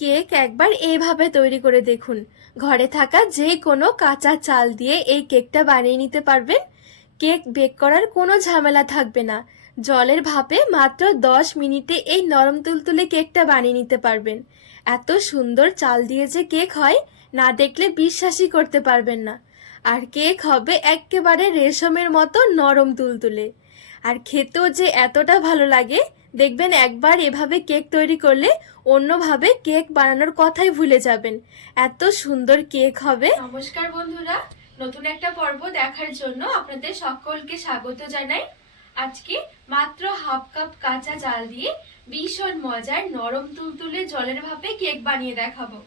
Cake একবার এইভাবে তৈরি করে দেখুন। ঘরে থাকা যে কোনো কাঁচা চাল দিয়ে এই কেকটা বানিয়ে নিতে পারবেন। কেক বেক করার কোনো ঝামেলা থাকবে না। জলের ভাপে মাত্র দশ মিনিটে এই নরম তুলতুলে কেকটা বানিয়ে নিতে পারবেন। এত সুন্দর চাল দিয়ে যে কেক হয়, না দেখলে বিশ্বাসই করতে পারবেন না। আর কেক হবে একেবারে রেশমের মতো নরম তুলতুলে। আর খেতেও যে এতটা ভালো লাগে, দেখবেন একবার এভাবে কেক তৈরি করলে অন্যভাবে কেক বানানোর কথাই ভুলে যাবেন। এত সুন্দর কেক হবে। নমস্কার বন্ধুরা, নতুন একটা পর্ব দেখার জন্য আপনাদের সকলকে স্বাগত জানাই। আজকে মাত্র হাফ কাপ কাঁচা জাল দিয়ে ভীষণ মজার নরম তুলতুলে জলের ভাপে কেক বানিয়ে দেখাবো।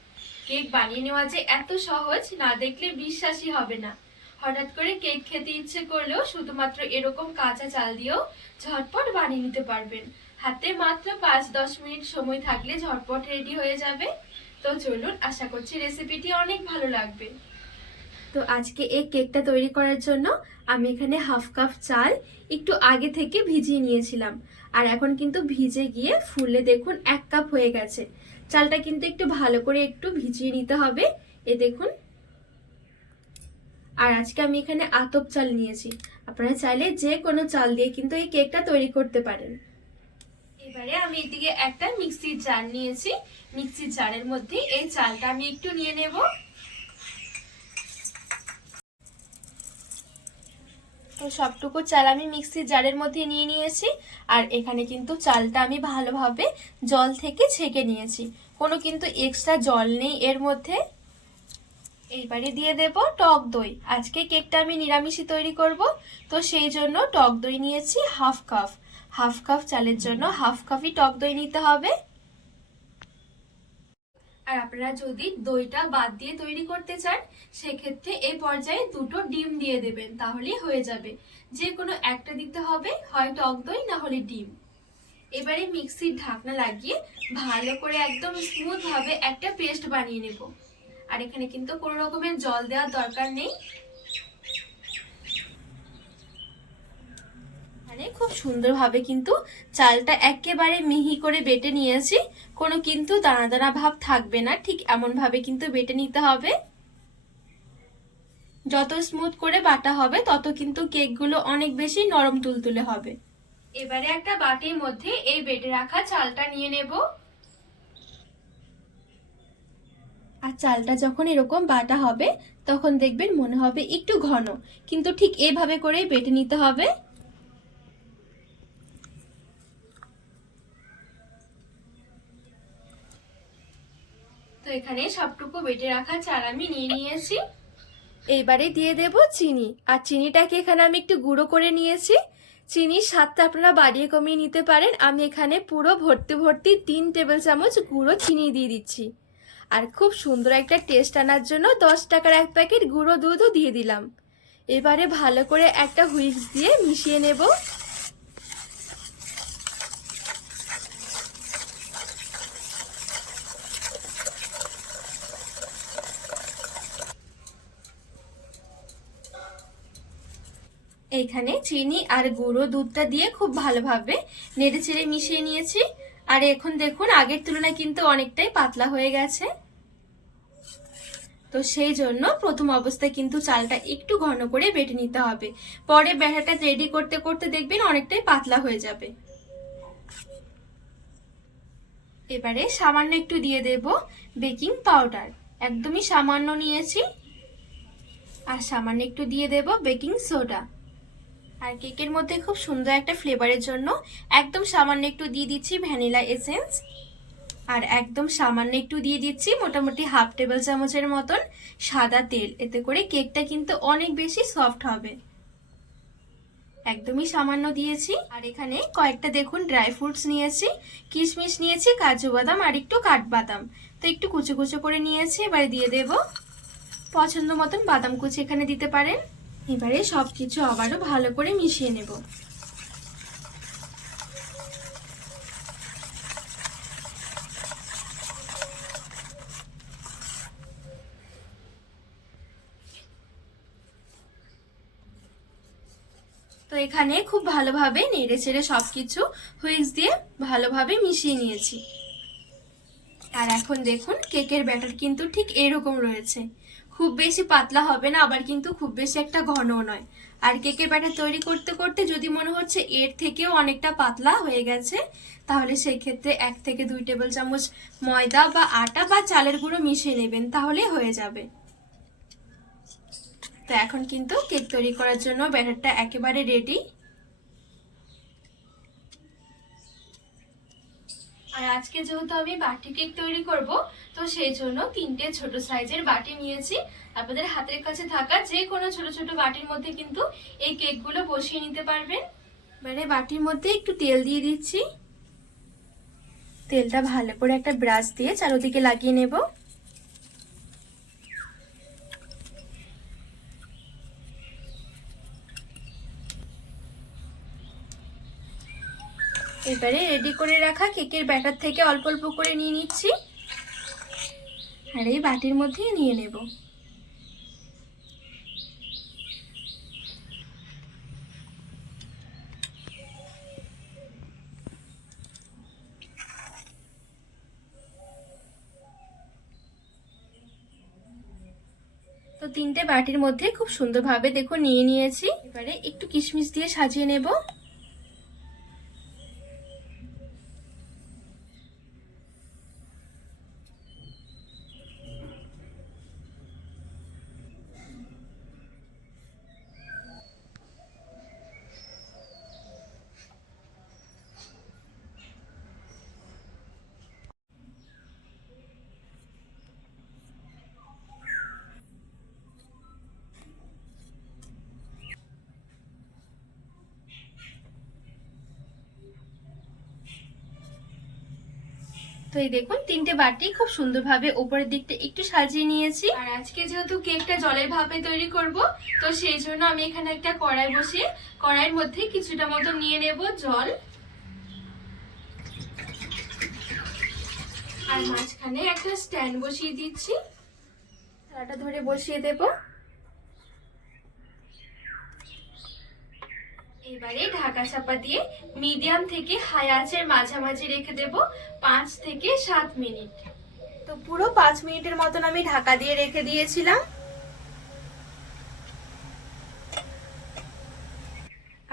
কেক বানিয়ে নেওয়া যে এত সহজ, না দেখলে বিশ্বাসই হবে না। হঠাৎ করে কেক খেতে ইচ্ছে করলেও শুধুমাত্র এরকম কাঁচা চাল দিয়েও ঝটপট বানিয়ে নিতে পারবেন। হাতে মাত্র পাঁচ, দশ মিনিট সময় থাকলে ঝটপট রেডি হয়ে যাবে। তো চলুন, আশা করছি রেসিপিটি অনেক ভালো লাগবে। তো আজকে এই কেকটা তৈরি করার জন্য আমি এখানে হাফ কাপ চাল একটু আগে থেকে ভিজিয়ে নিয়েছিলাম। আর এখন কিন্তু ভিজে গিয়ে ফুলে দেখুন এক কাপ হয়ে গেছে। চালটা কিন্তু একটু ভালো করে একটু ভিজিয়ে নিতে হবে। এ দেখুন। আর আজকে আমি এখানে আতপ চাল নিয়েছি। আপনারা চাইলে যে কোনো চাল দিয়ে কিন্তু এই কেকটা তৈরি করতে পারেন। এবারে আমি এদিকে একটা মিক্সির জার নিয়েছি। মিক্সির জারের মধ্যে এই চালটা আমি একটু নিয়ে নেব। তো সবটুকু চাল আমি মিক্সির জারের মধ্যে নিয়ে নিয়েছি, আর এখানে কিন্তু চালটা আমি ভালোভাবে জল থেকে ছেঁকে নিয়েছি। কোনো কিন্তু এক্সট্রা জল নেই এর মধ্যে। এইবারে দিয়ে দেব টক দই। আজকে কেকটা আমি নিরামিষই তৈরি করব, তো সেই জন্য টক দই নিয়েছি হাফ কাপ। হাফ কাপ চালের জন্য হাফ কাপই টক দই নিতে হবে। আর আপনারা যদি দইটা বাদ দিয়ে তৈরি করতে চান, সেক্ষেত্রে এই পর্যায়ে দুটো ডিম দিয়ে দেবেন, তাহলেই হয়ে যাবে। যে কোনো একটা দিতে হবে, হয় টক দই না হলে ডিম। এবারে মিক্সির ঢাকনা লাগিয়ে ভালো করে একদম স্মুথ ভাবে একটা পেস্ট বানিয়ে নেব। আর এখানে কিন্তু কোনো রকমের জল দেওয়ার দরকার নেই মানে খুব সুন্দরভাবে কিন্তু চালটা একেবারে মিহি করে বেটে নিয়েছি। কোনো কিন্তু দানা দানা ভাব থাকবে না, ঠিক এমন ভাবে কিন্তু বেটে নিতে হবে। যত স্মুথ করে বাটা হবে, তত কিন্তু কেকগুলো অনেক বেশি নরম তুলতুলে হবে। এবারে একটা বাটির মধ্যে এই বেটে রাখা চালটা নিয়ে নেব। আর চালটা যখন এরকম বাটা হবে, তখন দেখবেন মনে হবে একটু ঘন, কিন্তু ঠিক এভাবে করেই বেটে নিতে হবে। এখানে সবটুকু বেটে রাখা চাল আমি নিয়ে নিয়েছি। এইবারে দিয়ে দেব চিনি। আর চিনিটাকে এখানে আমি একটু গুঁড়ো করে নিয়েছি। চিনির স্বাদটা আপনারা বাড়িয়ে কমিয়ে নিতে পারেন। আমি এখানে পুরো ভর্তি ভর্তি তিন টেবিল চামচ গুঁড়ো চিনি দিয়ে দিচ্ছি। আর খুব সুন্দর একটা টেস্ট আনার জন্য দশ টাকার এক প্যাকেট গুঁড়ো দুধও দিয়ে দিলাম। এবারে ভালো করে একটা হুইক্স দিয়ে মিশিয়ে নেব। এইখানে চিনি আর গুঁড়ো দুধটা দিয়ে খুব ভালোভাবে নেড়ে চেড়ে মিশিয়ে নিয়েছি। আর এখন দেখুন, আগের তুলনায় কিন্তু অনেকটাই পাতলা হয়ে গেছে। তো সেই জন্য প্রথম অবস্থায় কিন্তু চালটা একটু ঘন করে বেটে নিতে হবে। পরে ব্যাটাটা রেডি করতে করতে দেখবেন অনেকটাই পাতলা হয়ে যাবে। এবারে সামান্য একটু দিয়ে দেব বেকিং পাউডার। একদমই সামান্য নিয়েছি। আর সামান্য একটু দিয়ে দেব বেকিং সোডা। আর কেকের মধ্যে খুব সুন্দর একটা ফ্লেভারের জন্য একদম সামান্য একটু দিয়ে দিচ্ছি ভ্যানিলা এসেন্স। আর একদম সামান্য একটু দিয়ে দিচ্ছি মোটামুটি হাফ টেবিল চামচের মতন সাদা তেল। এতে করে কেকটা কিন্তু অনেক বেশি সফট হবে। একদমই সামান্য দিয়েছি। আর এখানে কয়েকটা দেখুন ড্রাই ফ্রুটস নিয়েছি, কিশমিশ নিয়েছি, কাজু বাদাম আর একটু কাঠবাদাম। তো একটু কুচো কুচো করে নিয়েছি, এবারে দিয়ে দেব। পছন্দ মতন বাদাম কুচি এখানে দিতে পারেন। এবারে সব কিছু আবারও ভালো করে মিশিয়ে নেব। তো এখানে খুব ভালোভাবে নেড়ে চেড়ে সব কিছু হুইক্স দিয়ে ভালোভাবে মিশিয়ে নিয়েছি। আর এখন দেখুন, কেকের ব্যাটার কিন্তু ঠিক এরকম রয়েছে। খুব বেশি পাতলা হবে না, আবার কিন্তু খুব বেশি একটা ঘনও নয়। আর কেকের ব্যাটার তৈরি করতে করতে যদি মনে হচ্ছে এর থেকেও অনেকটা পাতলা হয়ে গেছে, তাহলে সেই ক্ষেত্রে এক থেকে দুই টেবিল চামচ ময়দা বা আটা বা চালের গুঁড়ো মিশিয়ে নেবেন তাহলে হয়ে যাবে। তো এখন কিন্তু কেক তৈরি করার জন্য ব্যাটারটা একেবারে রেডি আর আজকে যেহেতু আমি বাটি কেক তৈরি করব, তো সেই জন্য তিনটে ছোট সাইজের বাটি নিয়েছি। আপনাদের হাতের কাছে থাকা যে কোনো ছোট ছোট বাটির মধ্যে কিন্তু এই কেকগুলো বসিয়ে নিতে পারবেন। মানে বাটির মধ্যে একটু তেল দিয়ে দিচ্ছি। তেলটা ভালো করে একটা ব্রাশ দিয়ে চারোদিকে লাগিয়ে নেব। এবারে রেডি করে রাখা কেকের ব্যাটার থেকে অল্প অল্প করে নিয়ে নিচ্ছি। আর এই বাটির মধ্যে নিয়ে নেব। তো তিনটে বাটির মধ্যে খুব সুন্দরভাবে দেখো নিয়ে নিয়েছি। এবারে একটু কিশমিশ দিয়ে সাজিয়ে নেব। তো এই দেখুন, তিনটে বাটি খুব সুন্দরভাবে উপরের দিকটা একটু সাজিয়ে নিয়েছি। আর আজকে যেহেতু কেকটা জলের ভাপে তৈরি করব, তো সেই জন্য আমি এখানে একটা কড়াই বসিয়ে, কড়াইয়ের মধ্যে কিছুটা মতো নিয়ে নেব জল। আর মাঝখানে একটা স্ট্যান্ড বসিয়ে দিচ্ছি। থালাটা ধরে বসিয়ে দেব। এবারে ঢাকা চাপা দিয়ে মিডিয়াম থেকে হাই আঁচের মাঝামাঝি রেখে দেব পাঁচ থেকে সাত মিনিট। তো পুরো পাঁচ মিনিটের মতন আমি ঢাকা দিয়ে রেখে দিয়েছিলাম।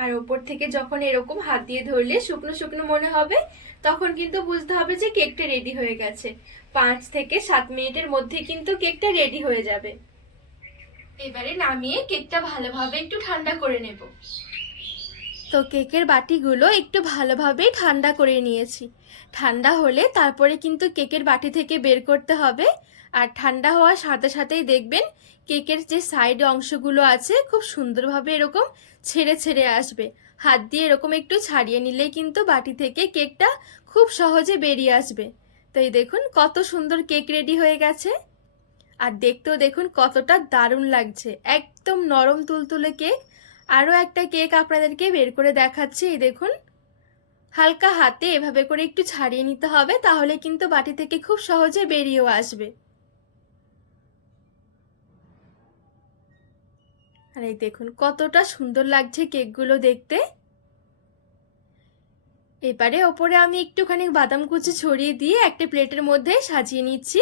আর ওপর থেকে যখন এরকম হাত দিয়ে ধরলে শুকনো শুকনো মনে হবে তখন কিন্তু বুঝতে হবে যে কেকটা রেডি হয়ে গেছে। পাঁচ থেকে সাত মিনিটের মধ্যে কিন্তু কেকটা রেডি হয়ে যাবে। এবারে নামিয়ে কেকটা ভালোভাবে একটু ঠান্ডা করে নেব। তো কেকের বাটিগুলো একটু ভালোভাবে ঠান্ডা করে নিয়েছি। ঠান্ডা হলে তারপরে কিন্তু কেকের বাটি থেকে বের করতে হবে। আর ঠান্ডা হওয়ার সাথে সাথেই দেখবেন কেকের যে সাইড অংশগুলো আছে খুব সুন্দরভাবে এরকম ছেড়ে ছেড়ে আসবে। হাত দিয়ে এরকম একটু ছাড়িয়ে নিলেই কিন্তু বাটি থেকে কেকটা খুব সহজে বেরিয়ে আসবে। তো এই দেখুন কত সুন্দর কেক রেডি হয়ে গেছে। আর দেখতেও দেখুন কতটা দারুণ লাগছে। একদম নরম তুলতুলে কেক। আরও একটা কেক আপনাদেরকে বের করে দেখাচ্ছি, এই দেখুন। হালকা হাতে এভাবে করে একটু ছাড়িয়ে নিতে হবে, তাহলে কিন্তু বাটি থেকে খুব সহজে বেরিয়েও আসবে। আর এই দেখুন, কতটা সুন্দর লাগছে কেকগুলো দেখতে। এবারে ওপরে আমি একটুখানি বাদাম কুচি ছড়িয়ে দিয়ে একটা প্লেটের মধ্যে সাজিয়ে নিচ্ছি।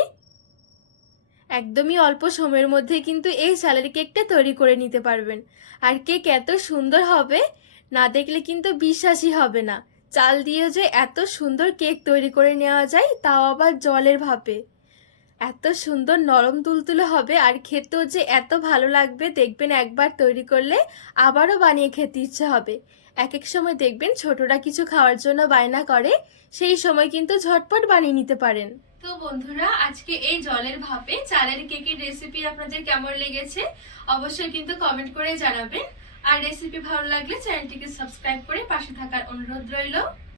একদমই অল্প সময়ের মধ্যে কিন্তু এই চালের কেকটা তৈরি করে নিতে পারবেন। আর কেক এত সুন্দর হবে, না দেখলে কিন্তু বিশ্বাসই হবে না। চাল দিয়ে যে এত সুন্দর কেক তৈরি করে নেওয়া যায়, তাও আবার জলের ভাপে। এত সুন্দর নরম তুলতুলে হবে, আর খেতেও যে এত ভালো লাগবে, দেখবেন একবার তৈরি করলে আবারও বানিয়ে খেতে ইচ্ছে হবে। এক এক সময় দেখবেন ছোটরা কিছু খাওয়ার জন্য বায়না করে, সেই সময় কিন্তু ঝটপট বানিয়ে নিতে পারেন। তো বন্ধুরা, আজকে এই জলের ভাপে চালের কেকের রেসিপি আপনাদের কেমন লেগেছে, অবশ্যই কিন্তু কমেন্ট করে জানাবেন। আর রেসিপি ভালো লাগলে চ্যানেলটিকে সাবস্ক্রাইব করে পাশে থাকার অনুরোধ রইল।